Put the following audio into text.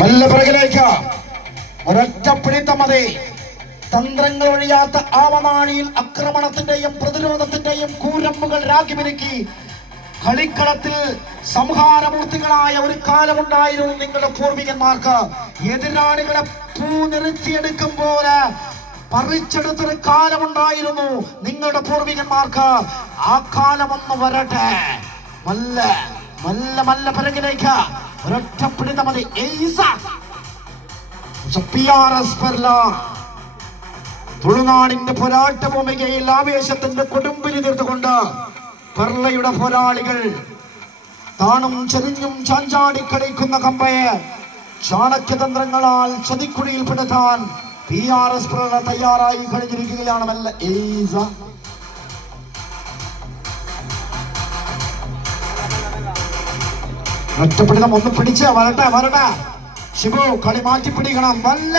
നല്ല പിറകിലേക്ക് ഒരൊറ്റ പിടിത്തം മതി. തന്ത്രങ്ങൾ ഒഴിയാത്ത ആവനാഴിയിൽ ആക്രമണത്തിന്റെയും പ്രതിരോധത്തിന്റെയും കൂരമ്പുകൾ രാഗിമിനുക്കി കളിക്കളത്തിൽ സംഹാരമൂർത്തികളായ ഒരു കാലമുണ്ടായിരുന്നു നിങ്ങളുടെ പൂർവികന്മാർക്ക്. എതിരാളികളെ പൂനിറുത്തിയെടുക്കും പോലെ പറിച്ചെടുത്തൊരു കാലമുണ്ടായിരുന്നു നിങ്ങളുടെ പൂർവികന്മാർക്ക്. ആ കാലമൊന്ന് വരട്ടെ. മല്ല മല്ല മല്ല പിറകിലേക്ക് ഒരൊറ്റ പിടിത്തം മതി. തുളുനാടിന്റെ പോരാട്ട ഭൂമികയിൽ ആവേശത്തിന്റെ കൊടുമ്പിരി തീർത്തുകൊണ്ട് പെർളയുടെ പോരാളികൾ താണും ചെരിഞ്ഞും ചാഞ്ചാടി കളിക്കുന്ന കമ്പയെ ചാണക്യതന്ത്രങ്ങളാൽ ചതിക്കുഴിയിൽപ്പെടുത്താൻ PRS പെർള തയ്യാറായി കഴിഞ്ഞിരിക്കുകയാണ്. വല്ല ഒറ്റപ്പിടിതം ഒന്ന് പിടിച്ച് വരട്ടെ വരട്ടെ. ഷിബു കളി മാറ്റി പിടിക്കണം. വല്ല